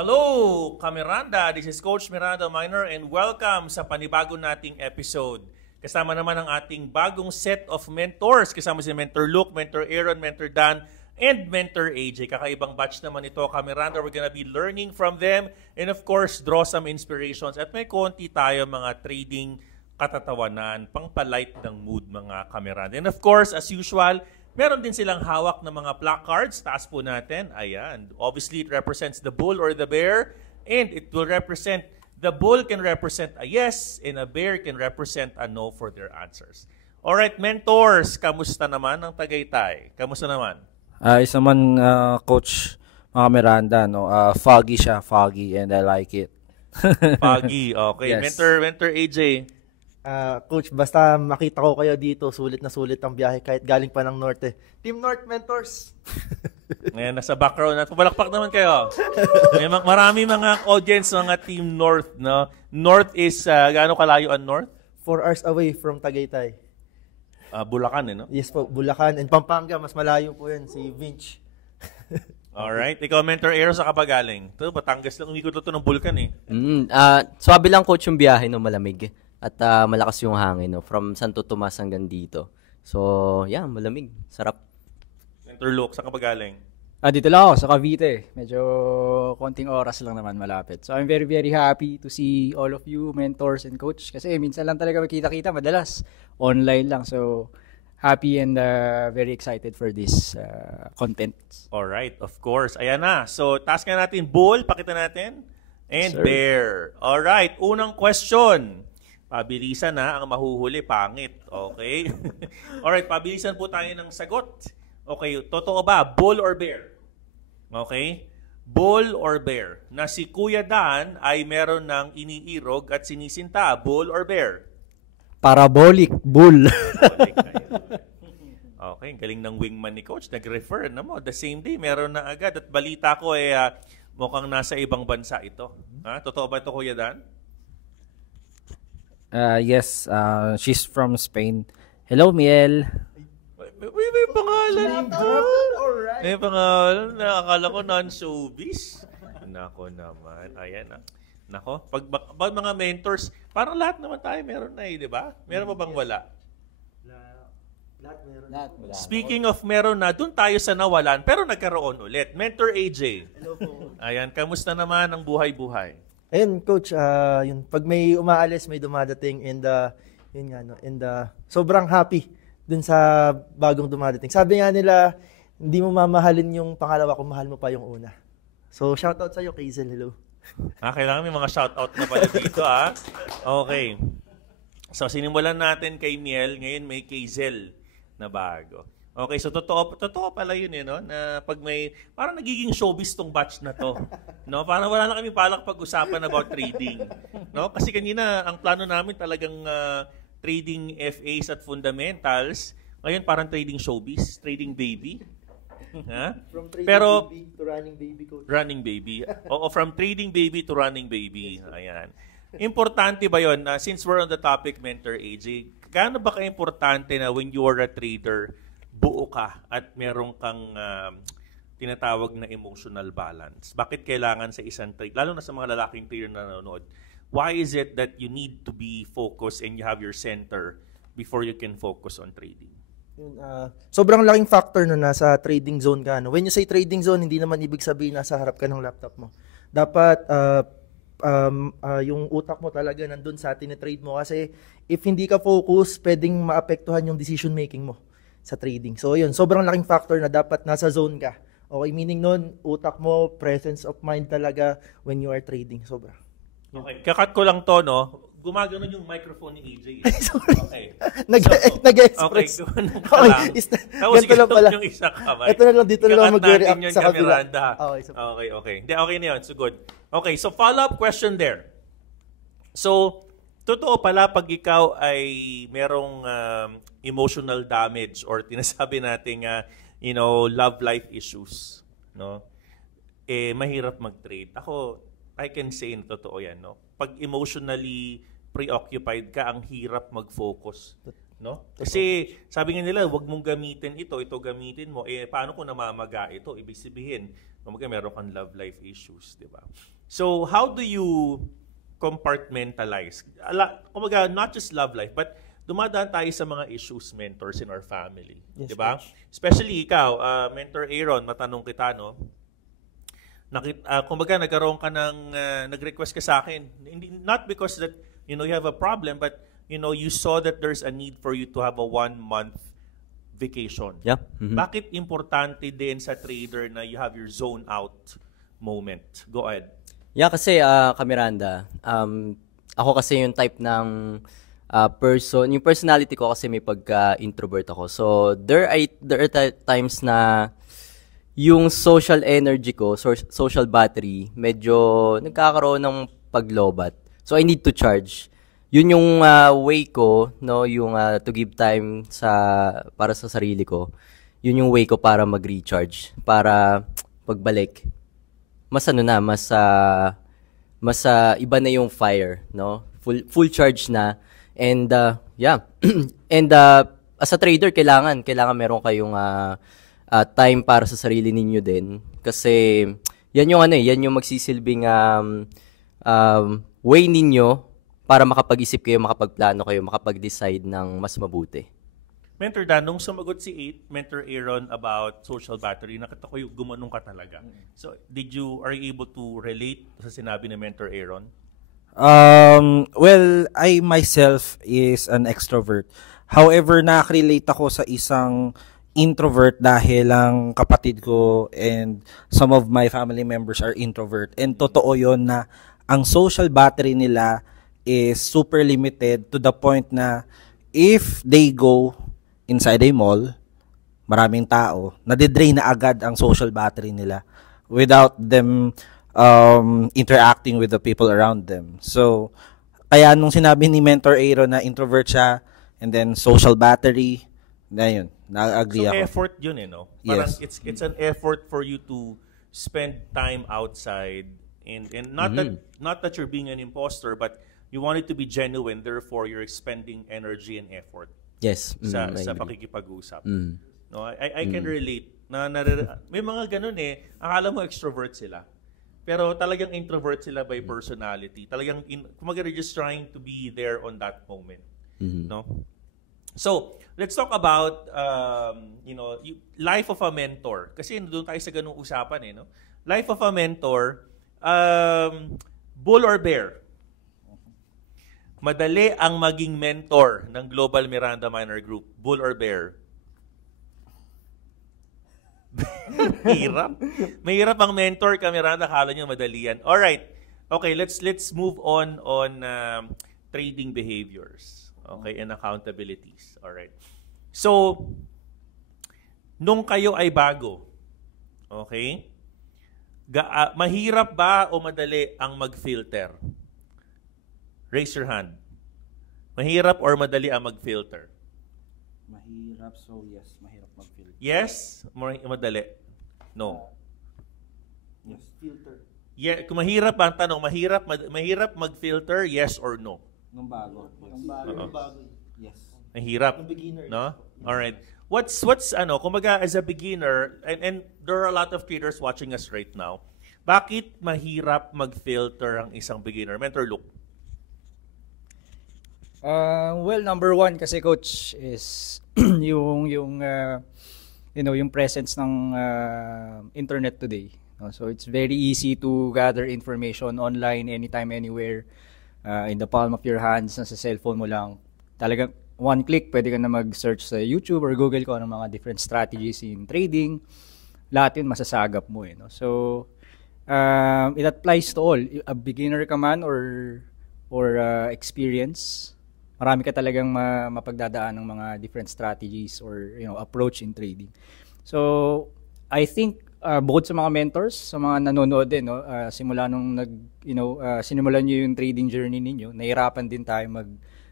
Hello, Kamiranda. This is Coach Miranda Minor and welcome sa panibago nating episode. Kasama naman ang ating bagong set of mentors. Kasama si Mentor Luke, Mentor Aaron, Mentor Dan, and Mentor AJ. Kakaibang batch naman ito, Kamiranda. We're gonna be learning from them and of course, draw some inspirations. At may konti tayo mga trading katatawanan, pangpalight ng mood mga Kamiranda. And of course, as usual, meron din silang hawak na mga placards. Taas po natin. Ayan. Obviously, it represents the bull or the bear. And it will represent, the bull can represent a yes and a bear can represent a no for their answers. Alright, mentors. Kamusta naman ang Tagaytay? Kamusta naman? Isa man, Coach mga Miranda, no? Foggy siya, foggy, and I like it. Foggy. Okay. Yes. Mentor AJ. Coach, basta makita ko kayo dito, sulit na sulit ang biyahe kahit galing pa ng Norte. Team North Mentors! Ngayon, nasa background natin. Palakpak naman kayo. May marami mga audience, mga Team North. No? North is, gaano kalayo ang North? 4 hours away from Tagaytay. Bulacan, no? Yes po, Bulacan and Pampanga, mas malayo po yan, si Vince. Alright. Ikaw, Mentor Aaron, sa kapagaling. Ito, Batangas lang. Umikot ito ng bulkan eh. Swabe lang, Coach, yung biyahe, no? Malamig. At malakas yung hangin, no? From Santo Tomas hanggang dito. So, yeah, malamig. Sarap. Mentor Luke, sa kapagaling. Dito lang ako sa Cavite. Medyo konting oras lang naman malapit. So I'm very, very happy to see all of you, mentors and coach. Kasi minsan lang talaga makita-kita, madalas online lang. So happy and very excited for this content. Alright, of course. Ayan na. So, task nga natin. Bull, pakita natin. And Sir. bear. Alright, unang question. Pabilisan na ang mahuhuli, pangit. Okay? Alright, pabilisan po tayo ng sagot. Okay, totoo ba? Bull or bear? Okay? Bull or bear? Na si Kuya Dan ay meron ng iniirog at sinisinta. Bull or bear? Parabolic bull. Okay, galing ng wingman ni Coach. Nag-refer na mo. The same day, meron na agad. At balita ko mukhang nasa ibang bansa ito. Totoo ba ito, Kuya Dan? Yes, she's from Spain. Hello, Miel. May pangalan. Alright. May pangalan. Akala ko non-showbiz. Nako naman. Ayan na. Nako. Pag mga mentors, parang lahat naman tayo meron na di ba? Meron pa bang wala? Lahat meron. Speaking of meron na, dun tayo sa nawalan, pero nagkaroon ulit. Mentor AJ. Hello po. Ayan, kamusta naman ang buhay-buhay? Ayun, Coach, yun, pag may umaalis, may dumadating and yun nga, no, and sobrang happy dun sa bagong dumadating. Sabi nga nila, hindi mo mamahalin yung pangalawa kung mahal mo pa yung una. So, shoutout sa'yo, Kazel. Hello. Kailangan may mga shoutout na pala dito, Okay. So, sinimulan natin kay Miel. Ngayon may Kazel na bago. Okay, so totoo pala yun no? Na pag may, parang nagiging showbiz tong batch na to. No? Parang wala na kami palak pag-usapan about trading. No? Kasi kanina, ang plano namin talagang trading FAs at fundamentals. Ngayon parang trading showbiz, trading baby. From trading Pero, baby to running baby, Coach. running baby. Oo, from trading baby to running baby. Ayan. Importante ba yun? Since we're on the topic, Mentor AJ, gaano ba ka-importante na when you are a trader, buo ka at meron kang tinatawag na emotional balance? Bakit kailangan sa isang trade, lalo na sa mga lalaking trader na nanonood, why is it that you need to be focused and you have your center before you can focus on trading? Sobrang laking factor na nasa trading zone ka. No? When you say trading zone, hindi naman ibig sabihin nasa harap ka ng laptop mo. Dapat yung utak mo talaga nandun sa tinitrade mo. Kasi if hindi ka focus, pwedeng maapektuhan yung decision making mo sa trading. So yun, sobrang laking factor na dapat nasa zone ka. Okay, meaning nun, utak mo, presence of mind talaga when you are trading. Sobra. Okay, kakat ko lang to, no? Gumagano yung microphone ni AJ. Sorry. Okay. Nag-express. Okay, Ganito lang pala. Yung isa kamay. Ito na lang, dito na lang mag-react yun, sa kabila. Miranda. Okay. Okay. Hindi, okay na yun. So good. Okay, so follow-up question there. So, totoo pala pag ikaw ay merong emotional damage or tinasabi nating love life issues, no? Mahirap mag-trade. Ako, I can say na totoo yan, no? Pag emotionally preoccupied ka, ang hirap mag-focus. No? Kasi sabi nga nila, wag mong gamitin ito gamitin mo. Paano kung namamaga ito? Ibig sabihin, meron kang love life issues, di ba? So, how do you compartmentalize? Kumaga, not just love life, but dumadaan tayo sa mga issues, mentors in our family. Yes, di ba? Especially ikaw, Mentor Aaron, matanong kita, no? Kumbaga, nagkaroon ka ng, nag-request ka sa akin. Not because that, you have a problem, but you saw that there's a need for you to have a 1-month vacation. Yeah. Mhm. Bakit importante din sa trader na you have your zone out moment? Go ahead. Yeah, kasi Kamiranda, ako kasi yung type ng person, yung personality ko kasi may pagka-introvert ako. So, there are times na yung social energy ko, social battery, medyo nagkakaroon ng paglobat. So, I need to charge. Yun yung way ko, no, yung to give time para sa sarili ko. Yun yung way ko para mag-recharge, para pagbalik. Mas iba na yung fire, no? Full charge na. And yeah. And as a trader, kailangan meron kayong time para sa sarili ninyo din, kasi yan yung magsisilbing way ninyo para makapag-isip kayo, makapagplano kayo, makapag-decide ng mas mabuti. Mentor Dan, nung sumagot si Mentor Aaron about social battery, nakita ko yung gumanong ka talaga. So, are you able to relate sa sinabi ni Mentor Aaron? Well, I myself is an extrovert. However, nakaka-relate ako sa isang introvert dahil ang kapatid ko and some of my family members are introvert. And totoo yon na ang social battery nila is super limited to the point na if they go inside a mall, maraming tao, nadidrain na agad ang social battery nila without them interacting with the people around them. So, kaya nung sinabi ni Mentor Aaron na introvert siya and then social battery, na yun, na-agree So, ako. effort yun, no? Parang Yes. it's an effort for you to spend time outside and not that you're being an imposter, but you want it to be genuine, therefore you're expending energy and effort Yes. sa I agree. pakikipag-usap. No, I can relate. May mga ganun akala mo extrovert sila. Pero talagang introvert sila by personality. Talagang kumaga they're just trying to be there on that moment. No? So, let's talk about life of a mentor. Kasi doon tayo sa ganung usapan no? Life of a mentor, bull or bear? Madali ang maging mentor ng Global Miranda Minor Group. Bull or bear? Hirap. Mahirap ang mentor ka, Miranda. Akala nyo madali yan. Alright. Okay, let's move on trading behaviors. Okay, and accountabilities. Alright. So, nung kayo ay bago, okay, mahirap ba o madali ang mag-filter? Raise your hand. Mahirap or madali ang mag-filter? Mahirap, so yes, mahirap mag-filter. Yes? Madali? No. Yes, filter. Yeah, kung mahirap ang tanong, mahirap mag-filter, yes or no? Nung bago. Yes. Mahirap. beginner. No? All right. What's kumaga as a beginner, and there are a lot of traders watching us right now. Bakit mahirap mag-filter ang isang beginner? Mentor Luke. Well, number one kasi coach is yung presence ng internet today. No? So it's very easy to gather information online anytime anywhere, in the palm of your hands, nasa cellphone mo lang. Talagang one click pwede ka na mag-search sa YouTube or Google ko ng mga different strategies in trading. Lahat yun masasagap mo no? So it applies to all, a beginner ka man or experience. Marami ka talagang mapagdadaan ng mga different strategies or approach in trading. So I think bukod sa mga mentors, sa mga nanonood din simula nung sinimulan niyo yung trading journey ninyo, nahirapan din tayo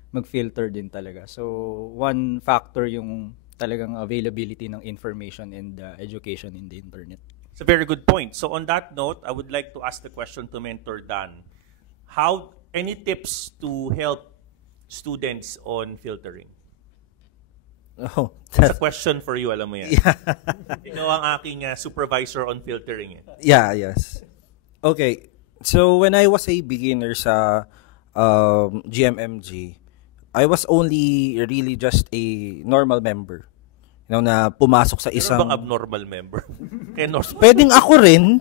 mag-filter din talaga. So one factor yung talagang availability ng information and education in the internet. It's a very good point. So on that note, I would like to ask the question to Mentor Dan. Any tips to help students on filtering? Oh, It's a question for you, alam mo yan. Ikaw ang aking supervisor on filtering. yeah, yes. Okay. So when I was a beginner sa GMMG, I was only really just a normal member. Na pumasok sa Meron isang... bang abnormal member? Kaya normal. Pwedeng ako rin.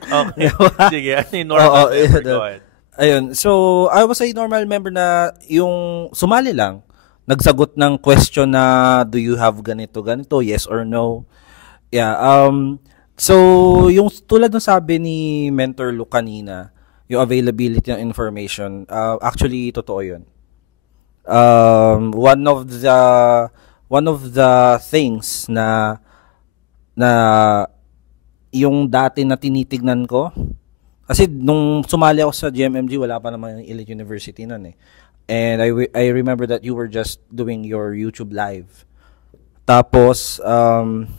Okay. Sige, ano yung normal member? Go ahead. Ayun. So, I was a normal member na yung sumali lang. Nagsagot ng question na, do you have ganito, yes or no? Yeah. So, yung tulad ng sabi ni Mentor Luke kanina, yung availability ng information, actually, totoo yun. One of the things na yung dati na tinitignan ko, kasi nung sumali ako sa GMMG, wala pa naman yung Elite University nun eh. And I remember that you were just doing your YouTube live. Tapos,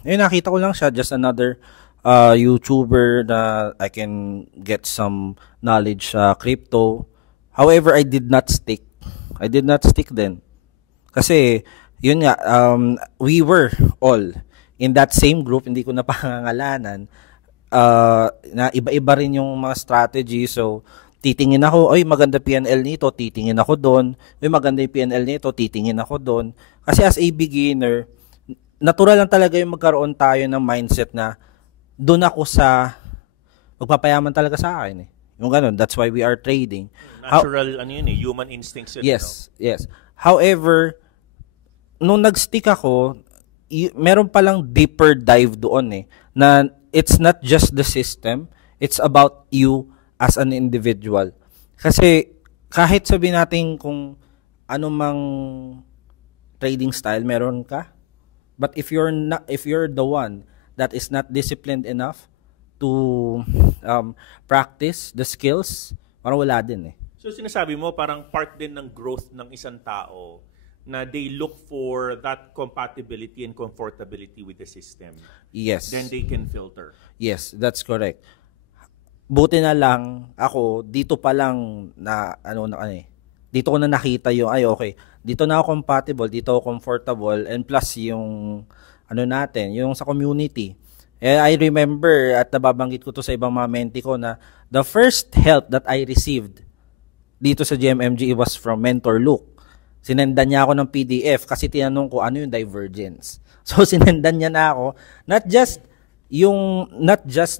yun, nakita ko lang siya, just another YouTuber na I can get some knowledge sa crypto. However, I did not stick then. Kasi, yun nga, we were all in that same group, hindi ko na pangangalanan, na iba-iba rin yung mga strategy. So, titingin ako, oy, maganda PNL nito, titingin ako doon. Oy, maganda yung PNL nito, titingin ako doon. Kasi as a beginner, natural lang talaga yung magkaroon tayo ng mindset na doon ako sa magpapayaman talaga sa akin eh. Yung ganun, that's why we are trading. Natural, human instincts yun. Yes, yes. However, nung nag-stick ako, meron palang deeper dive doon eh, na it's not just the system, it's about you as an individual. Kasi kahit sabihin natin kung ano mang trading style meron ka, but if you're the one that is not disciplined enough to practice the skills, parang wala din eh. So sinasabi mo parang part din ng growth ng isang tao na they look for that compatibility and comfortability with the system. Yes. Then they can filter. Yes, that's correct. Buti na lang ako dito pa lang na dito ko na nakita yung okay, dito na ako compatible, dito ako comfortable, and plus yung natin, yung sa community. I remember at nababanggit ko to sa ibang mga menti ko na the first help that I received dito sa GMMG was from Mentor Luke. Sinendan niya ako ng PDF kasi tinanong ko ano yung divergence. So sinendan niya na ako not just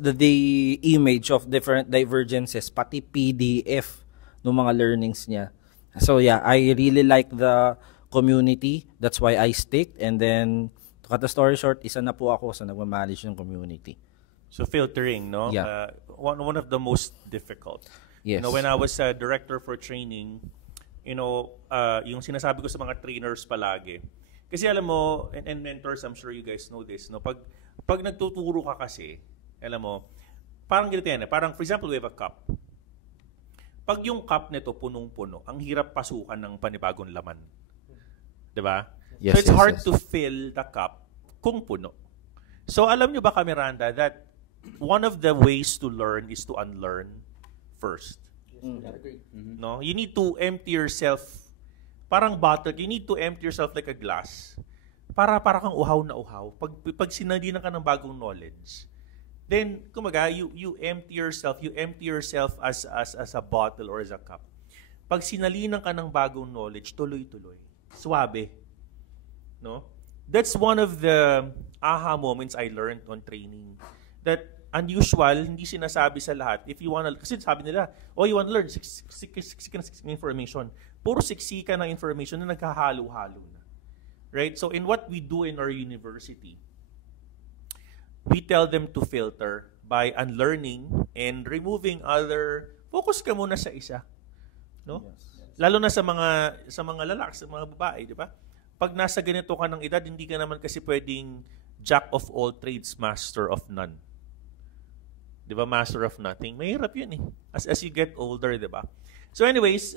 the image of different divergences, pati PDF ng mga learnings niya. So yeah, I really like the community. That's why I stick. And then, to cut the story short, isa na po ako sa nagmamanage ng community. So filtering, no? Yeah. One of the most difficult. Yes. When I was a director for training, yung sinasabi ko sa mga trainers palagi. Kasi alam mo, and mentors, I'm sure you guys know this, no? Pag nagtuturo ka kasi, alam mo, parang ganito yan, parang for example, we have a cup. Pag yung cup nito punong-puno, ang hirap pasukan ng panibagong laman. 'Di ba? Yes, so it's hard yes. to fill the cup kung puno. So alam nyo ba, Kamiranda, that one of the ways to learn is to unlearn first. No? You need to empty yourself, parang bottle, you need to empty yourself like a glass. Para kang uhaw na uhaw. Pag sinalinan ka ng bagong knowledge, then kumaga you empty yourself as a bottle or as a cup. Pag sinalinan ka ng bagong knowledge, tuloy-tuloy. Suwabe. No? That's one of the aha moments I learned on training. That unusual, hindi sinasabi sa lahat. If you wanna, kasi sabi nila, you wanna learn, siksikan ng information. Puro siksikan ng information na nagkahalo-halo na. Right? So in what we do in our university, we tell them to filter by unlearning and removing other. Focus ka muna sa isa. No? Yes. Lalo na sa mga lalaki, sa mga babae, di ba? Pag nasa ganito ka ng edad, hindi ka naman kasi pwedeng jack of all trades, master of none. Di ba? Master of nothing. Mahirap yun eh. As you get older, di ba? So anyways,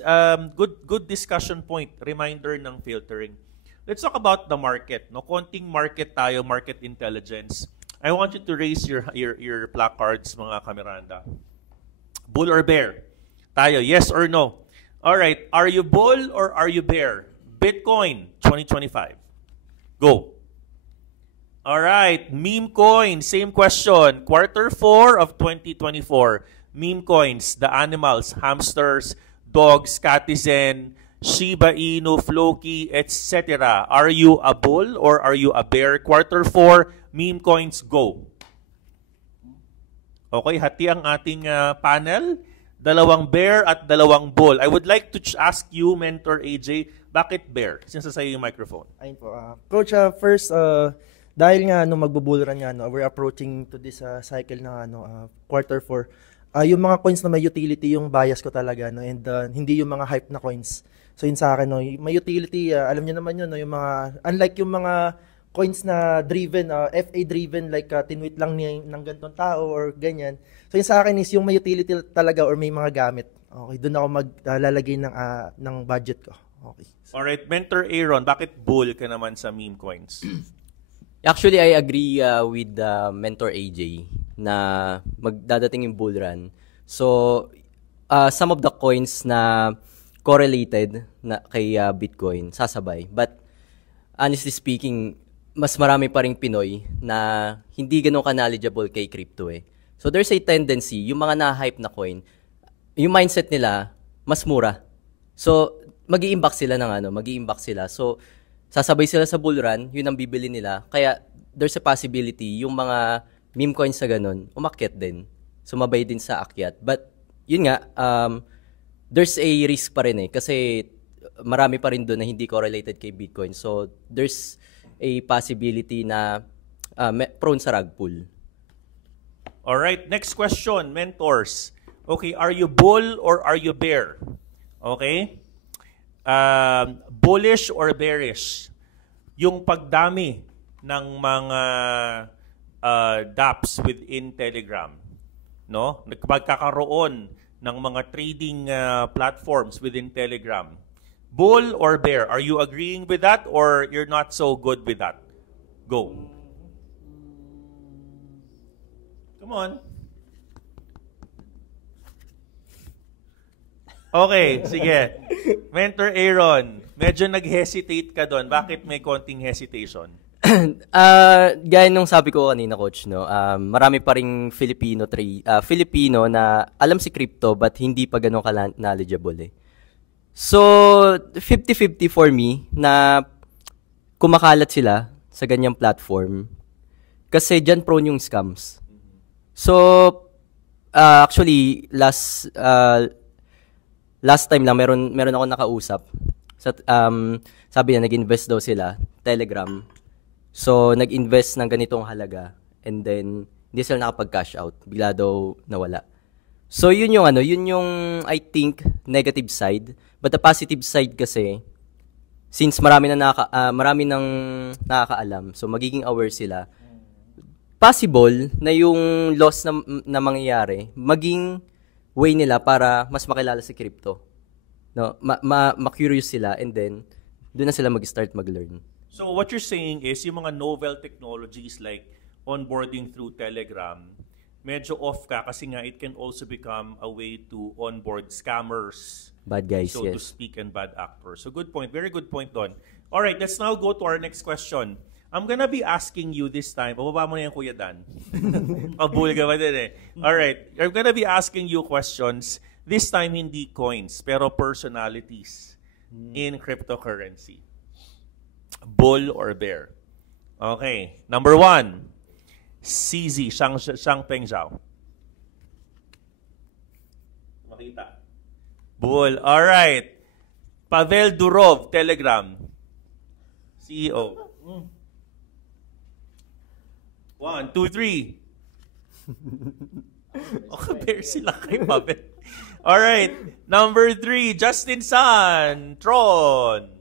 good discussion point. Reminder ng filtering. Let's talk about the market. No, konting market tayo, market intelligence. I want you to raise your placards, mga Kamiranda. Bull or bear? Tayo, yes or no? All right. Are you bull or are you bear? Bitcoin, 2025. Go. All right, meme coins, same question. Quarter 4 of 2024. Meme coins, the animals, hamsters, dogs, Katizen, Shiba Inu, Floki, etc. Are you a bull or are you a bear? Quarter 4, meme coins, go. Okay, hati ang ating panel. Dalawang bear at dalawang bull. I would like to ask you, Mentor AJ, bakit bear? Since sa yung microphone. Ayun po. Coach, first, dahil nga magbubulan nga, we're approaching to this cycle na quarter 4. Yung mga coins na may utility, yung bias ko talaga, and hindi yung mga hype na coins. So yun sa akin, may utility, alam niyo naman yun, yung mga, unlike yung mga coins na driven, FA driven, like tinweet lang ng ganitong tao or ganyan. So yun sa akin is yung may utility talaga or may mga gamit. Okay, doon ako maglalagay ng budget ko. Okay. Alright, Mentor Aaron, bakit bull ka naman sa meme coins? Actually, I agree with Mentor AJ na magdadating yung bull run. So, some of the coins na correlated na kay Bitcoin, sasabay. But, honestly speaking, mas marami pa ring Pinoy na hindi ganun ka-knowledgeable kay crypto eh. So, there's a tendency, yung mga na-hype na coin, yung mindset nila, mas mura. So, mag-i-imbak sila ng mag-i-imbak sila. So, sasabay sila sa bull run, yun ang bibili nila. Kaya, there's a possibility, yung mga meme coins sa ganun, umakyat din. Sumabay din sa akyat. But, yun nga, there's a risk pa rin eh. Kasi, marami pa rin doon na hindi correlated kay Bitcoin. So, there's a possibility na prone sa rug pull. Alright, next question, mentors. Okay, are you bull or are you bear? Okay? Bullish or bearish? Yung pagdami ng mga dApps within Telegram, no? Nagpagkakaroon ng mga trading platforms within Telegram. Bull or bear? Are you agreeing with that or you're not so good with that? Go. Come on. Okay, sige. Mentor Aaron, medyo nag-hesitate ka doon. Bakit may konting hesitation? Gaya nung sabi ko kanina, coach, no, marami pa ring Filipino na alam si crypto but hindi pa ganun knowledgeable eh. So, 50-50 for me na kumakalat sila sa ganyang platform kasi dyan prone yung scams. So, actually, last time lang, meron ako nakausap. Sabi niya, nag-invest daw sila, Telegram. So, nag-invest ng ganitong halaga and then hindi sila nakapag-cash out. Bigla daw nawala. So, yun yung I think negative side. But the positive side kasi, since marami nang nakakaalam, so magiging aware sila, possible na yung loss na mangyayari, maging way nila para mas makilala si crypto. No, ma-curious sila and then doon na sila mag-start mag-learn. So what you're saying is yung mga novel technologies like onboarding through Telegram, medyo off ka kasi nga it can also become a way to onboard scammers, bad guys, so yes, to speak, and bad actors. So good point. Very good point doon. All right, let's now go to our next question. I'm gonna be asking you this time. Pababa mo na yan, Kuya Dan. Pabul ka ba din eh. All right, I'm gonna be asking you questions. This time, hindi coins, pero personalities in cryptocurrency. Bull or bear? Okay. Number 1, CZ, Shang Peng Zhao. Makita. Bull. All right. Pavel Durov, Telegram. CEO. 1, 2, 3. Bear sila kay Pavel. All right. Number 3, Justin Sun, Tron.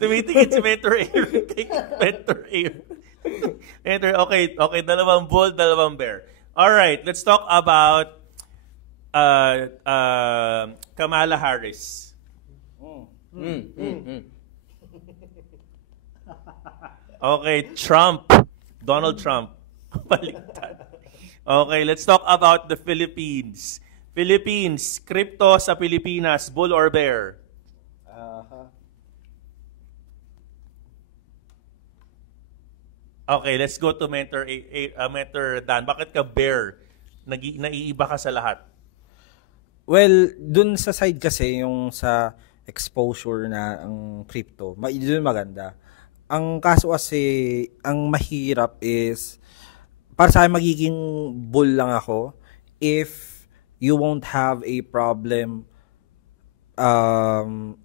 Tumitingin si Mentor Aaron kay Mentor Aaron. Okay, dalawang bull, dalawang bear. All right, let's talk about Kamala Harris. Okay, Donald Trump. Baliktad. Okay, let's talk about the Philippines. Philippines, crypto sa Pilipinas, bull or bear? Okay, let's go to Mentor Dan. Bakit ka bear? Naiiba ka sa lahat? Well, dun sa side kasi, yung sa exposure na ang crypto, dun maganda. Ang kaso kasi, ang mahirap is, para sa akin magiging bull lang ako if you won't have a problem ano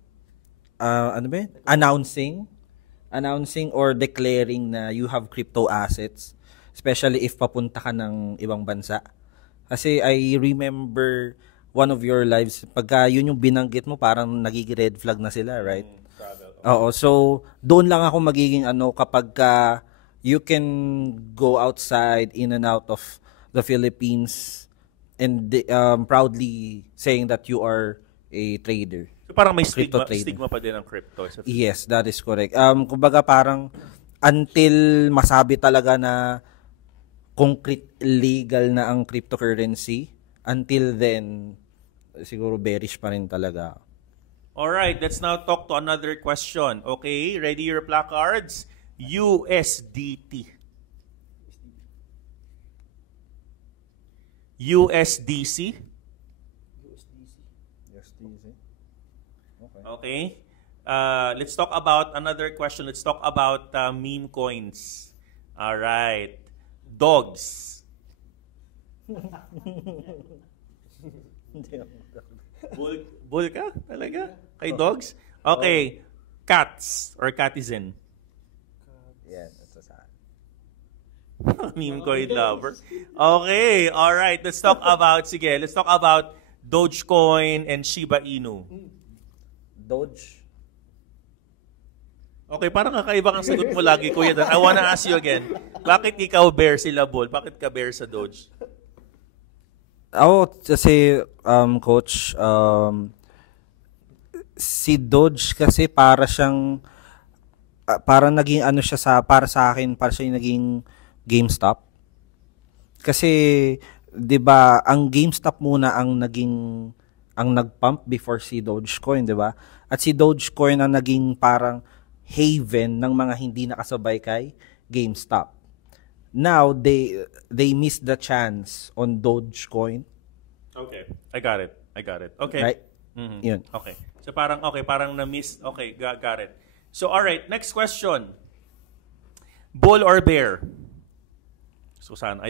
ba yun? Announcing or declaring na you have crypto assets, especially if papunta ka ng ibang bansa. Kasi I remember one of your lives, pagka yun yung binanggit mo, parang nagiging red flag na sila, right? Oo, so doon lang ako magiging kapag you can go outside, in and out of the Philippines and proudly saying that you are a trader. So parang may Crypto stigma pa din ng crypto. Yes, that is correct. Kumbaga parang until masabi talaga na concrete legal na ang cryptocurrency, until then siguro bearish pa rin talaga. Alright, let's now talk to another question. Okay, ready your placards? USDT. USDC. Okay. Let's talk about another question. Let's talk about meme coins. All right. Dogs. Bull ka? Talaga? Kay dogs? Okay. Cats or catizen. Yeah, that's a Meme coin lover. Okay. All right. Let's talk about Dogecoin and Shiba Inu. Doge. Okay, parang kakaiba kang sagot mo lagi, Kuya Dan. I wanna ask you again. Bakit ikaw bear sila bull? Bakit ka bear sa Doge? Ako kasi, coach, si Doge kasi para siyang, parang naging siya para sa akin, para siya yung naging GameStop. Kasi, di ba, ang GameStop muna ang nag-pump before si Dogecoin, di ba? At si Dogecoin ang naging parang haven ng mga hindi nakasabay kay GameStop. Now, they missed the chance on Dogecoin. Okay. I got it. Okay. Right? Mhm. Yun. Okay. So parang na-miss. Okay, got it. So alright, next question. Bull or bear? Susan,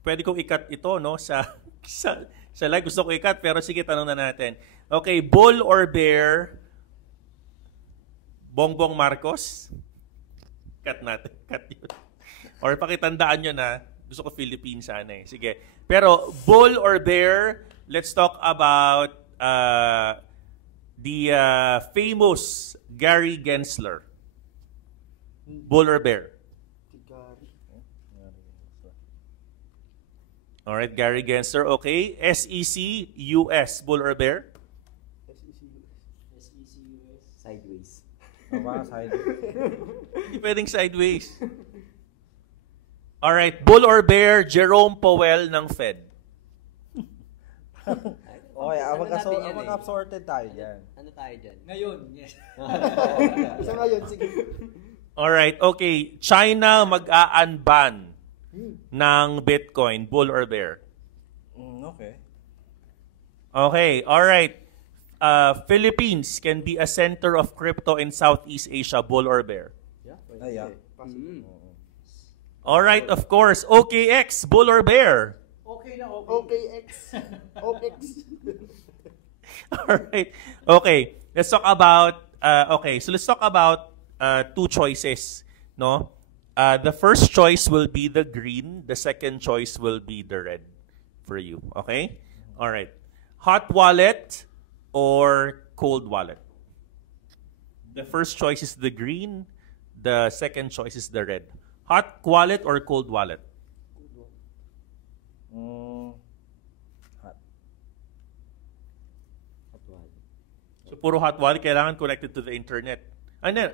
pwede kong ikat ito, no? Sa live, gusto ko ikat, pero sige, tanong na natin. Okay, bull or bear? Bongbong Marcos? Cut natin. Cut yun. Or pakitandaan nyo na, gusto ko Philippine sana eh. Sige. Pero, bull or bear, let's talk about the famous Gary Gensler. Bull or bear? Alright, Gary Gensler. Okay. SEC, US. Bull or bear? Sideways. Hindi pwedeng sideways. Alright, bull or bear, Jerome Powell ng Fed? Okay, mag-sorted tayo dyan. Ano tayo dyan? Ngayon, yes. Sa ngayon, sige. Alright, okay. China mag-a-unban ng Bitcoin, bull or bear? Okay. Okay, alright. Philippines can be a center of crypto in Southeast Asia, bull or bear? Yeah. Alright, of course. OKX, bull or bear? Okay na, okay. OKX. OKX. Alright. Okay. Let's talk about let's talk about two choices, no? The first choice will be the green, the second choice will be the red for you, okay? All right. Hot wallet or cold wallet? The first choice is the green, the second choice is the red. Hot wallet or cold wallet? Hot. So puro hot wallet, kailangan connected to the internet. And then,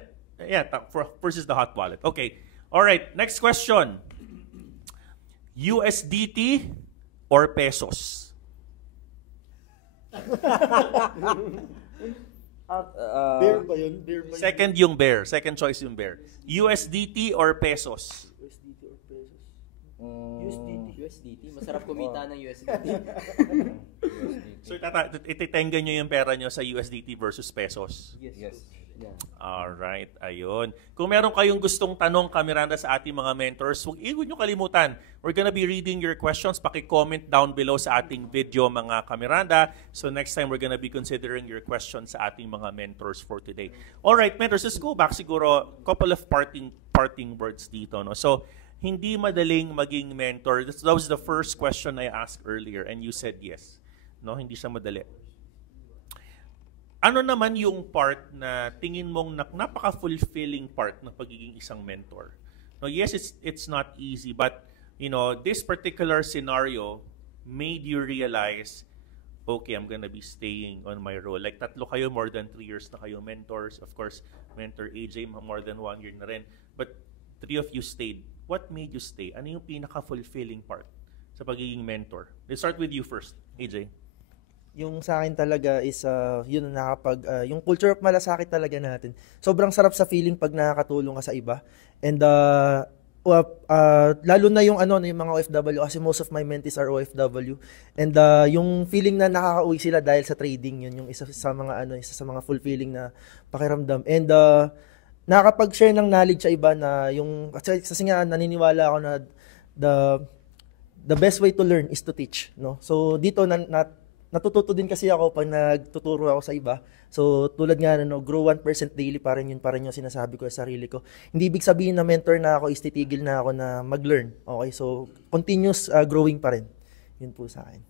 first is the hot wallet. Okay. All right. Next question. USDT or pesos? Bear ba yun? Bear ba yun? Second yung bear. Second choice yung bear. USDT or pesos? USDT or pesos? USDT. Masarap kumita ng USDT. So ititenga nyo yung pera nyo sa USDT versus pesos. Yes. Alright, ayun. Kung meron kayong gustong tanong, Kamiranda, sa ating mga mentors, huwag nyo kalimutan. We're gonna be reading your questions. Paki-comment down below sa ating video, mga Kamiranda. So next time, we're gonna be considering your questions sa ating mga mentors for today. Alright, mentors, let's go back siguro. Couple of parting words dito. No? So, hindi madaling maging mentor. That was the first question I asked earlier, and you said yes. No, hindi siya madali. Ano naman yung part na tingin mong napaka-fulfilling part ng pagiging isang mentor? No, yes, it's not easy, but this particular scenario made you realize, okay, I'm gonna be staying on my role. Like tatlo kayo, more than 3 years na kayo mentors. Of course, mentor AJ, more than 1 year na rin. But 3 of you stayed. What made you stay? Ano yung pinaka-fulfilling part sa pagiging mentor? Let's start with you first, AJ. Yung sa akin talaga is yun yung culture of malasakit talaga natin. Sobrang sarap sa feeling pag nakakatulong ka sa iba. And lalo na yung yung mga OFW, kasi most of my mentees are OFW. And yung feeling na nakakauwi sila dahil sa trading, yun yung isa sa mga fulfilling na pakiramdam. And nakakapag-share ng knowledge sa iba na kasi nga naniniwala ako na the best way to learn is to teach, no? So dito natututo din kasi ako pag nagtuturo ako sa iba. So tulad nga grow 1% daily, pa rin yung sinasabi ko sa sarili ko. Hindi ibig sabihin na mentor na ako is titigil na ako na mag-learn. Okay? So continuous growing pa rin. Yun po sa akin.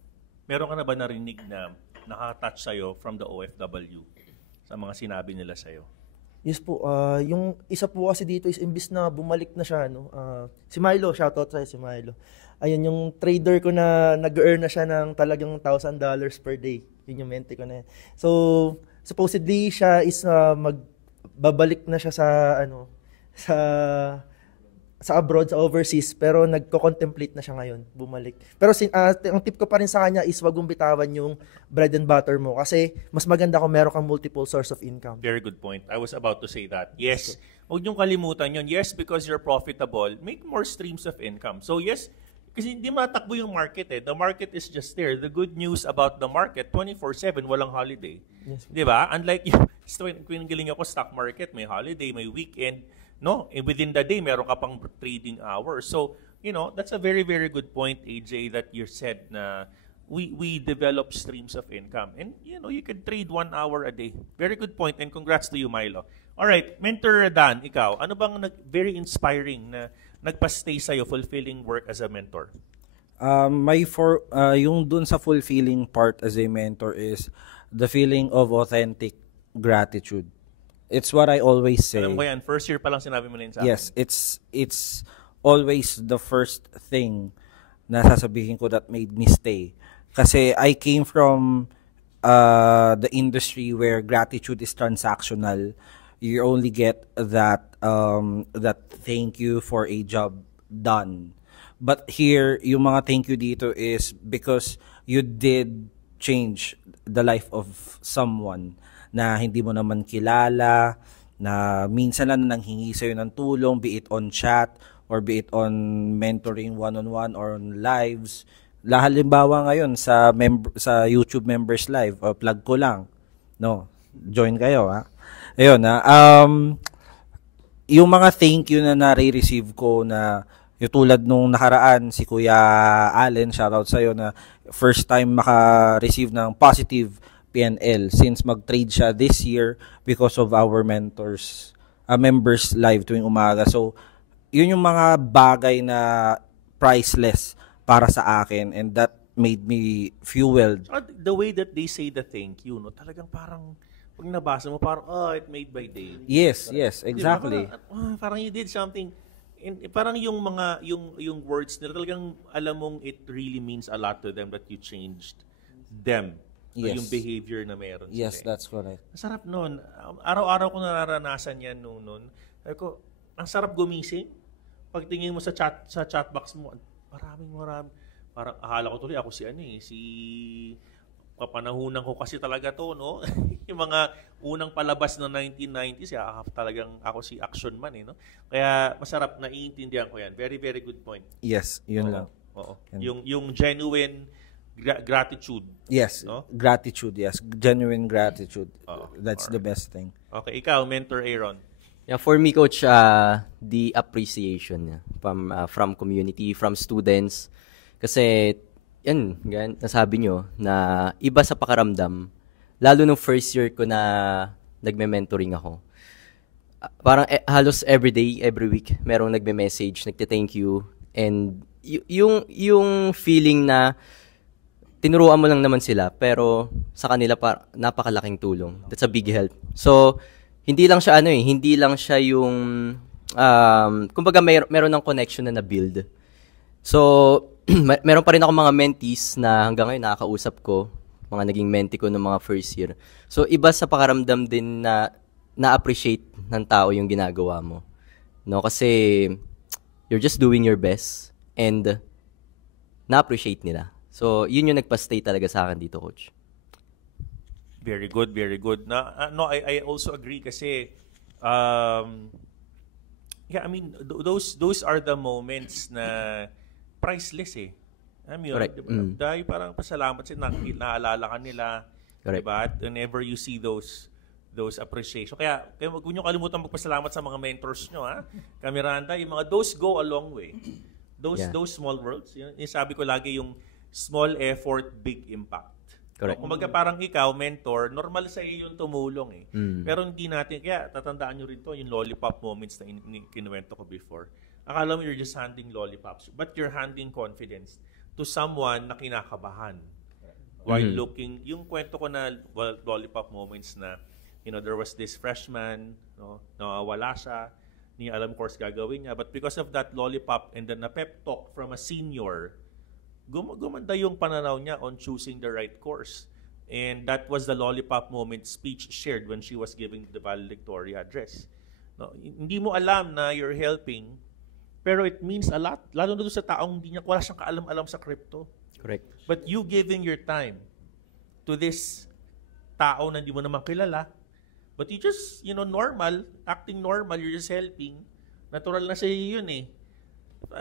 Meron ka na ba narinig na nakaka-touch sa'yo from the OFW sa mga sinabi nila sa'yo? Yes po. Yung isa po kasi dito is imbis na bumalik na siya, si Milo, shoutout sa'yo si Milo. Ayun, yung trader ko na nag-earn na siya ng talagang $1,000 per day. Yun yung mente ko na yan. So, supposedly siya is magbabalik na siya sa abroad, sa overseas, pero nagko-contemplate na siya ngayon, bumalik. Pero ang tip ko pa rin sa kanya is wag mong bitawan yung bread and butter mo kasi mas maganda kung meron kang multiple source of income. Very good point. I was about to say that. Yes, huwag niyong kalimutan yun. Yes, because you're profitable, make more streams of income. So yes, kasi hindi matakbo yung market eh. The market is just there. The good news about the market, 24/7, walang holiday. Yes. Di ba? Unlike yung, galing ako, stock market, may holiday, may weekend. No? And within the day, meron ka pang trading hours. So, that's a very, very good point, AJ, that you said na we develop streams of income. And, you can trade 1 hour a day. Very good point, and congrats to you, Milo. All right, Mentor Dan, ikaw, ano bang very inspiring na nagpa-stay sa'yo, fulfilling work as a mentor? Yung dun sa fulfilling part as a mentor is the feeling of authentic gratitude. It's what I always say. Alam mo yan, first year pa lang sinabi mo na yun sa akin. Yes, it's always the first thing na sasabihin ko that made me stay. Kasi I came from the industry where gratitude is transactional. You only get that thank you for a job done. But here, yung mga thank you dito is because you did change the life of someone na hindi mo naman kilala, na minsan lang nanghingi sa'yo ng tulong, be it on chat or be it on mentoring one-on-one or on lives. Halimbawa ngayon sa YouTube members live, plug ko lang. No, join kayo ha. Ayun yung mga thank you na nare-receive ko na yung tulad nung nakaraan si Kuya Allen, shoutout sa'yo na first time maka-receive ng positive PNL since mag-trade siya this year because of our members live tuwing umaga. So, yun yung mga bagay na priceless para sa akin and that made me fueled. The way that they say the thank you, talagang parang pag nabasa mo, parang, it made my day. Yes, exactly. Diba? Parang you did something. Parang yung mga, yung words nila, talagang alam mong it really means a lot to them that you changed them. Yes. Yung behavior na meron. Yes, that's correct. Masarap nun. Araw-araw ko nararanasan yan noon. Sabi ko, ang sarap gumising. Pagtingin mo sa chat box mo, maraming. Parang akala ko tuloy ako si kapanahunan ko kasi talaga to, no? Yung mga unang palabas ng 1990s, talagang ako si action man, no? Kaya masarap na iintindihan ko yan. Very, very good point. Yes, yun lang. Oo. Yung genuine gratitude. Yes, no? gratitude, yes. Genuine gratitude. That's the Alright. best thing. Okay, ikaw, Mentor Aaron. Yeah, for me, Coach, the appreciation from community, from students. Kasi, yan, nasabi nyo, na iba sa pakaramdam, lalo nung first year ko na nagme-mentoring ako. Parang halos every day, every week, merong nagme-message, nagte-thank you, and yung feeling na tinuruan mo lang naman sila, pero sa kanila napakalaking tulong. That's a big help. So, hindi lang siya hindi lang siya yung kumbaga meron ng connection na na-build. So, meron pa rin ako mga mentees na hanggang ngayon nakakausap ko, mga naging mentee ko ng mga first year. So, iba sa pakaramdam din na na-appreciate ng tao yung ginagawa mo. No, kasi you're just doing your best and na-appreciate nila. So, yun yung nagpa-stay talaga sa akin dito, Coach. Very good, very good. No, I also agree kasi I mean those are the moments na priceless eh. I mean, Correct. dahil parang pasalamat sila, naalala ka nila. Correct. Diba? At whenever you see those appreciation. Kaya huwag niyo kalimutan magpasalamat sa mga mentors nyo, ha? Kamiranda, yung mga those go a long way. Those small worlds. Yung sabi ko lagi yung small effort, big impact. Correct. Kumbaga parang ikaw, mentor, normal sa iyo yung tumulong eh. Pero hindi natin, kaya tatandaan nyo rin to, yung lollipop moments na kinuwento ko before. Akala mo you're just handing lollipops, but you're handing confidence to someone na kinakabahan. While looking, yung kwento ko na lollipop moments na, there was this freshman, nawawala siya, hindi alam course gagawin niya, but because of that lollipop and then a pep talk from a senior, gumanda yung pananaw niya on choosing the right course. And that was the lollipop moment speech shared when she was giving the valedictory address. No, hindi mo alam na you're helping, pero it means a lot. Lalo na doon sa taong wala siyang kaalam-alam sa crypto. Correct. But you giving your time to this tao na hindi mo naman kilala, but you just, acting normal, you're just helping. Natural na sa iyo yun eh.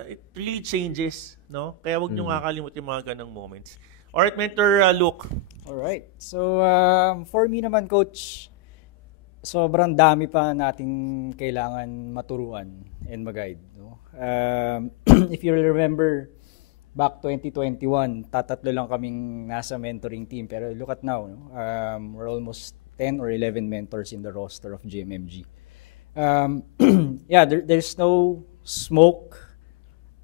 It really changes, no? Kaya wag niyo kakalimutan yung mga ganang moments. Alright, Mentor Luke. Alright. So, for me naman, Coach, sobrang dami pa nating kailangan maturuan and mag-guide. No? If you remember, back 2021, tatatlo lang kaming nasa mentoring team. Pero look at now, no? We're almost 10 or 11 mentors in the roster of GMMG. There's no smoke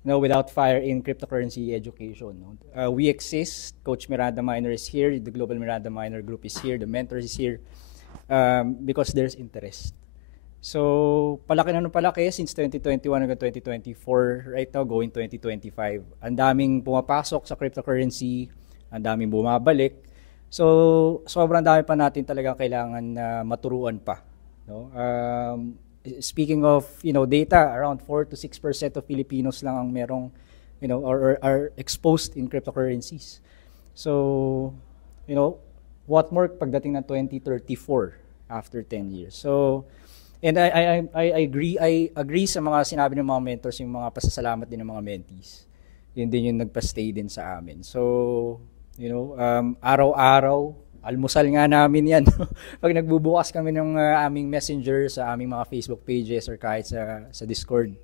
without fire in cryptocurrency education. No? We exist. Coach Miranda Minor is here. The Global Miranda Minor Group is here. The mentors is here because there's interest. So, palaki na palaki since 2021 hanggang 2024. Right now, going 2025. Ang daming pumapasok sa cryptocurrency. Ang daming bumabalik. So, sobrang dami pa natin talagang kailangan na maturuan pa. No? Speaking of, data, around 4 to 6% of Filipinos lang ang merong, or are exposed in cryptocurrencies. So, what more pagdating ng 2034 after 10 years. So, and I agree sa mga sinabi ng mga mentors, yung mga pasasalamat din ng mga mentees. Yun din yung nagpa-stay din sa amin. So, araw-araw, almusal nga namin yan. Pag nagbubukas kami ng aming messenger sa aming mga Facebook pages or kahit sa Discord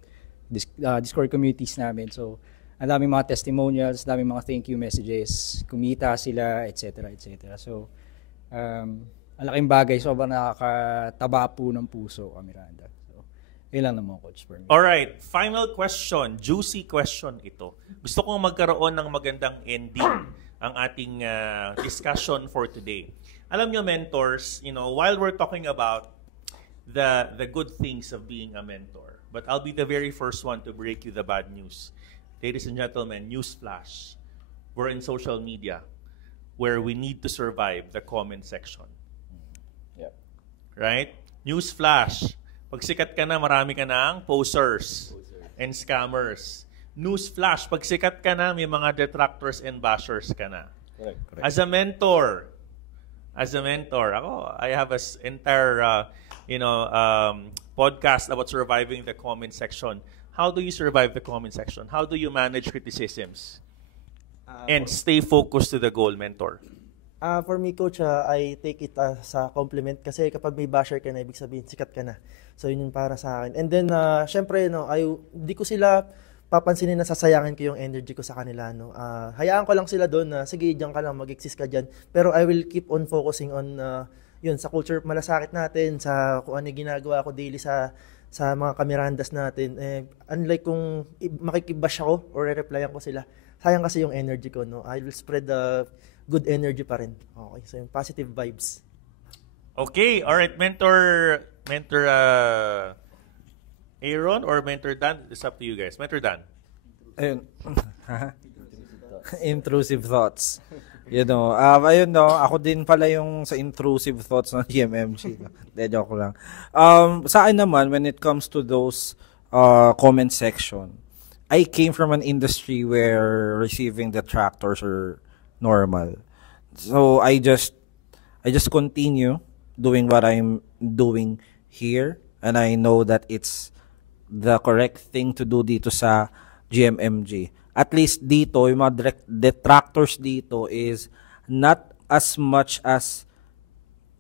communities namin. So, ang daming mga testimonials, daming mga thank you messages, kumita sila, etc. etc. So, ang laking bagay, sobrang nakakataba po ng puso, Miranda. So, yun lang naman, Coach, for me. Alright, final question. Juicy question ito. Gusto kong magkaroon ng magandang ending ang ating discussion for today. Alam nyo, mentors, while we're talking about the good things of being a mentor, but I'll be the very first one to break you the bad news. Ladies and gentlemen, newsflash. We're in social media where we need to survive the comment section. Yep. Right? Newsflash. Pag sikat ka na, marami ka ng posers and scammers. Newsflash, pag sikat ka na, may mga detractors and bashers ka na. As a mentor, I have an entire, podcast about surviving the comment section. How do you survive the comment section? How do you manage criticisms and stay focused to the goal, mentor? For me, Coach, I take it sa compliment kasi kapag may basher ka na, ibig sabihin, sikat ka na. So, yun yung para sa akin. And then, syempre, di ko sila papansinin na sasayangin ko yung energy ko sa kanila. Hayaan ko lang sila doon na, sige, diyan ka lang, mag-exist ka dyan. Pero I will keep on focusing on, yun, sa culture malasakit natin, sa kung ano yung ginagawa ko daily sa mga kamirandas natin. Unlike kung makikibash ako or re-replyan ko sila, sayang kasi yung energy ko. I will spread the good energy pa rin. Okay, so yung positive vibes. Okay, all right, mentor Aaron or Mentor Dan? It's up to you guys. Mentor Dan. Ayun. Intrusive thoughts. Ayun ako din pala yung sa intrusive thoughts ng GMMG. Joke lang. Sa akin naman, when it comes to those comment section, I came from an industry where receiving detractors are normal. So I just continue doing what I'm doing here, and I know that it's the correct thing to do dito sa GMMG. At least dito, yung mga detractors dito is not as much as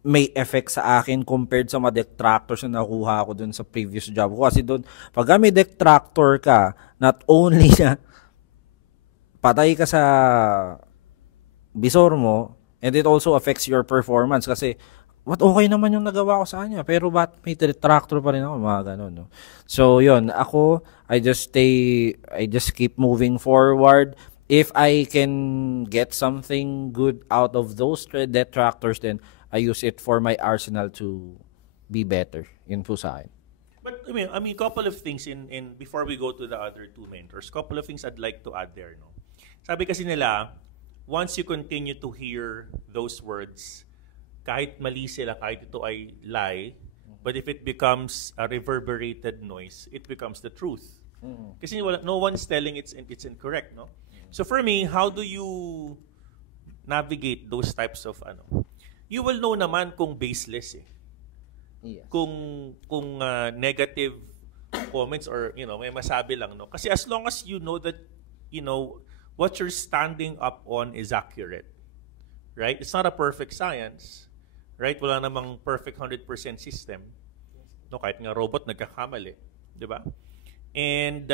may effect sa akin compared sa mga detractors na nakuha ko dun sa previous job ko. Kasi dun, pag may detractor ka, not only na patay ka sa visor mo, and it also affects your performance kasi okay naman yung nagawa ko sa kanya, pero ba't may detractor pa rin ako, mga ganun, no? So, yun, I just keep moving forward. If I can get something good out of those detractors, then I use it for my arsenal to be better. Yun po sa akin. But, I mean, couple of things in before we go to the other two mentors, couple of things I'd like to add there, no? Sabi kasi nila, once you continue to hear those words, kahit mali sila, kahit ito ay lie, but if it becomes a reverberated noise, it becomes the truth. Kasi no one's telling it's incorrect, no? So for me, how do you navigate those types of You will know naman kung baseless eh. Yes. Kung negative comments or may masabi lang, no? Kasi as long as you know that what you're standing up on is accurate. Right? It's not a perfect science. Right? Wala namang perfect 100% system. No, kahit nga robot nagkakamali, 'di ba? And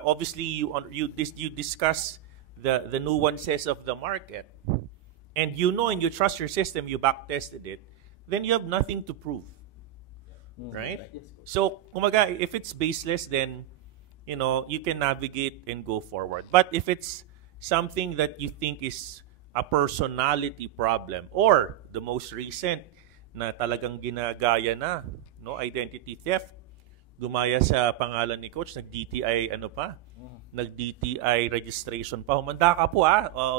obviously you discuss the nuances of the market. And and you trust your system, you back tested it, then you have nothing to prove. Right? So, kumaga, if it's baseless, then you can navigate and go forward. But if it's something that you think is a personality problem or the most recent na talagang ginagaya na, identity theft, gumaya sa pangalan ni Coach, nag-DTI nag-DTI registration pa. Humanda ka po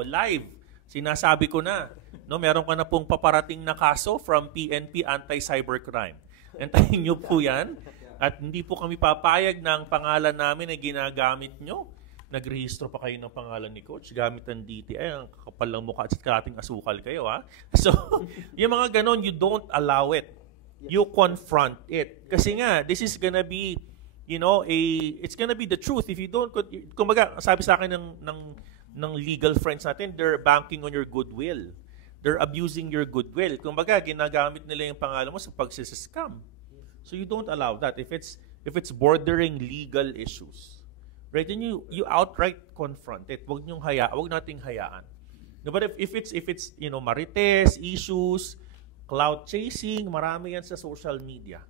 live. Sinasabi ko na, meron ka na pong paparating na kaso from PNP Anti-Cybercrime. Antayin niyo po 'yan at hindi po kami papayag na ang pangalan namin ay ginagamit nyo. Nagrehistro pa kayo ng pangalan ni Coach gamit ang DTI, ang kapal lang mukha at karating asukal kayo, ha? So, yung mga ganon, you don't allow it. You confront it. Kasi nga, this is gonna be, it's gonna be the truth. If you don't, kumbaga, sabi sa akin ng legal friends natin, they're banking on your goodwill. They're abusing your goodwill. Kumbaga, ginagamit nila yung pangalan mo sa pagsiscam. So you don't allow that. If it's bordering legal issues, right? Then you outright confront it. Wag nating hayaan. No, but if it's marites, issues, cloud chasing, marami yan sa social media.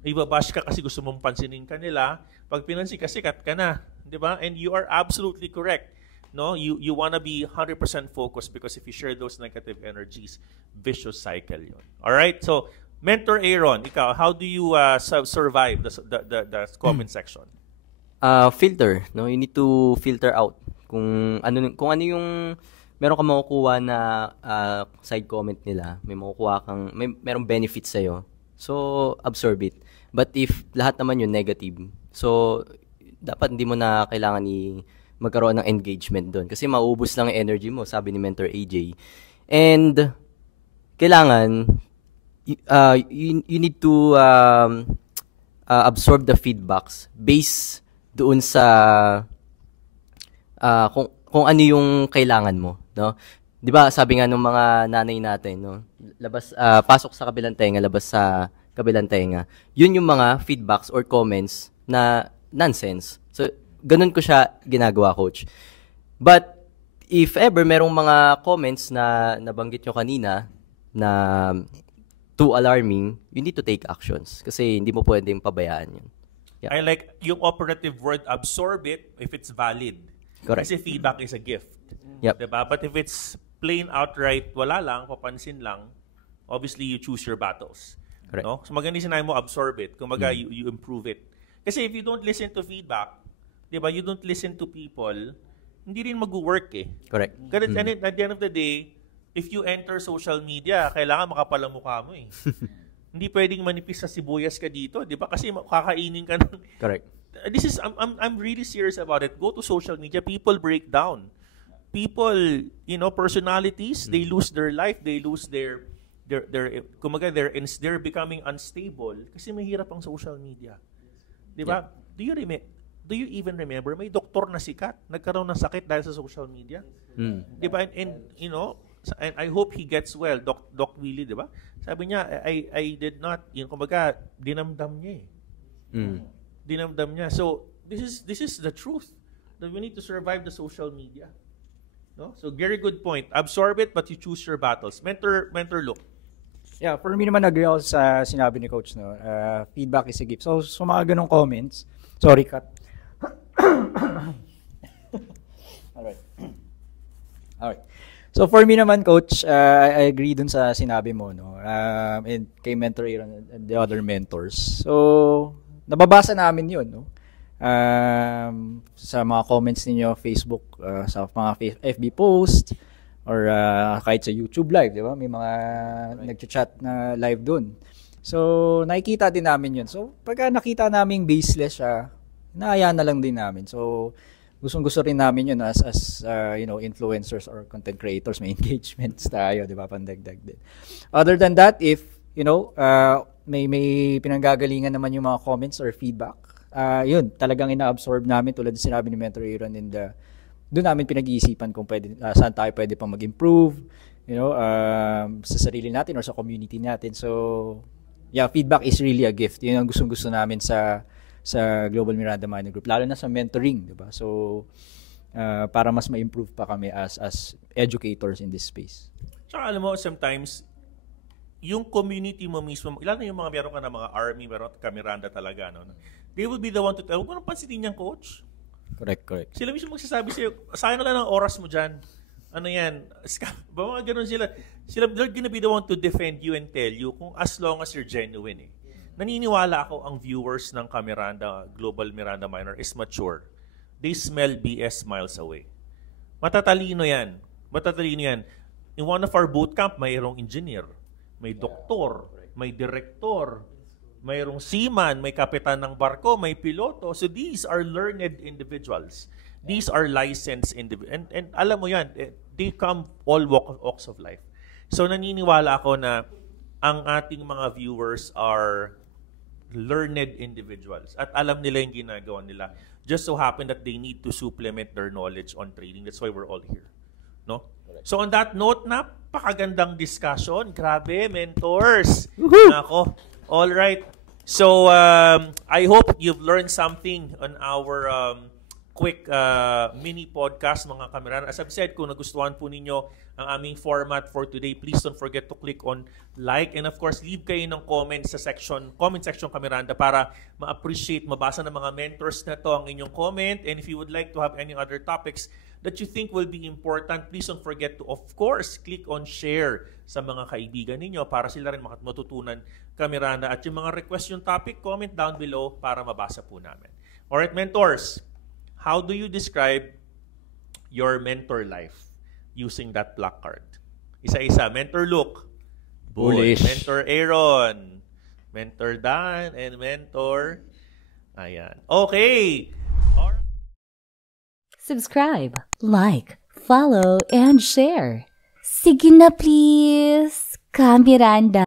Ibabash ka kasi gusto mong pansinin ka nila. Pag pinansin ka, sikat ka na, 'di ba? And you are absolutely correct. No, you want to be 100% focused because if you share those negative energies, vicious cycle 'yon. All right? So, Mentor Aaron, ikaw, how do you survive the comment section? Filter, no? You need to filter out kung ano yung meron kang makukuha na side comment nila, merong benefit sa iyo. So absorb it. But if lahat naman yun negative, so dapat hindi mo na kailangan magkaroon ng engagement doon. Kasi mauubos lang yung energy mo, sabi ni Mentor AJ. And kailangan, you need to absorb the feedbacks based doon sa kung ano yung kailangan mo, no? 'Di ba, sabi nga ng mga nanay natin, no? Pasok sa kabilang tenga, labas sa kabilang tenga. Yun yung mga feedbacks or comments na nonsense. So, ganun ko siya ginagawa, coach. But if ever merong mga comments na nabanggit nyo kanina na too alarming, you need to take actions kasi hindi mo pwedeng pabayaan yun. Yeah. I like yung operative word, absorb it if it's valid. Correct. Kasi feedback is a gift. Yep. Diba? But if it's plain outright, wala lang, papansin lang, obviously you choose your battles. Correct. No? So maganda sinabi mo, absorb it. Kumaga, you improve it. Kasi if you don't listen to feedback, diba, you don't listen to people, hindi rin mag-work eh. Correct. Kasi at the end of the day, if you enter social media, kailangan makapal ang mukha mo eh. Hindi pwedeng manipis sa sibuyas ka dito, di ba? Kasi kakainin ka ng... Correct. I'm really serious about it. Go to social media, people break down. People, personalities, they lose their life, they lose kumaga, they're becoming unstable kasi mahirap ang social media. Di ba? Yeah. Do you even remember may doktor na sikat nagkaroon ng sakit dahil sa social media? Di ba? And I hope he gets well, Doc Willie, di ba? Sabi niya, I did not, kumbaga, dinamdam niya eh. Dinamdam niya. So, this is the truth that we need to survive the social media. No? So, very good point. Absorb it, but you choose your battles. Mentor Luke. Yeah, for me naman agree ako sa sinabi ni Coach. No? Feedback is a gift. So mga ganong comments, sorry, cut. Alright. So for me naman, Coach, I agree dun sa sinabi mo, no? And kay Mentor Aaron and the other mentors. So, nababasa namin yun, no? Sa mga comments ninyo, Facebook, sa mga FB post, or kahit sa YouTube live, di ba? May mga nag-chat na live dun. So, nakikita din namin yun. So, pagka nakita naming baseless siya, inaaya na lang din namin. So, gustong-gusto rin namin yun as influencers or content creators, may engagements tayo, di ba? Pandagdag din. Other than that, if, may pinanggagalingan naman yung mga comments or feedback, yun, talagang ina-absorb namin tulad ng sinabi ni Mentor Aaron doon namin pinag-iisipan kung saan tayo pwede pang mag-improve, sa sarili natin or sa community natin. So, yeah, feedback is really a gift. Yun ang gustong-gusto namin sa Global Miranda Minor Group, lalo na sa mentoring, 'di ba? So, para mas ma-improve pa kami as educators in this space. Tsaka alam mo, sometimes yung community mo mismo, ilan na yung mga meron ka na mga army, meron ka Miranda talaga, no? They will be the one to tell, huwag mo nang pansinin niyang coach. Correct. Sila mismo magsasabi sa'yo, sayang na lang ang oras mo dyan. Ano yan? Mga ganun sila. They're gonna be the one to defend you and tell you kung as long as you're genuine eh. Naniniwala ako ang viewers ng Kamiranda, Global Miranda Minor is mature. They smell BS miles away. Matatalino yan. In one of our bootcamp, mayroong engineer, may doktor, may direktor, mayroong seaman, may kapitan ng barko, may piloto. So these are learned individuals. These are licensed individuals. And alam mo yan, they come all walks of life. So naniniwala ako na ang ating mga viewers are learned individuals. At alam nila yung ginagawa nila. Just so happen that they need to supplement their knowledge on trading. That's why we're all here. No? So on that note, napakagandang discussion. Grabe, mentors. Nako. All right. So I hope you've learned something on our quick mini podcast, mga kamerana. As I've said, kung nagustuhan po ninyo ang aming format for today, please don't forget to click on like and of course, leave kayo ng comment section Kameranda para ma-appreciate, mabasa ng mga mentors na to ang inyong comment. And if you would like to have any other topics that you think will be important, please don't forget to, of course, click on share sa mga kaibigan ninyo para sila rin matutunan Kameranda. At yung mga request yung topic, comment down below para mabasa po namin. Alright, mentors, how do you describe your mentor life using that placard? Isa-isa. Mentor Luke. Bullish. Mentor Aaron. Mentor Dan. And Mentor... Ayan. Okay. Subscribe, like, follow, and share. Sige na please, Kamiranda.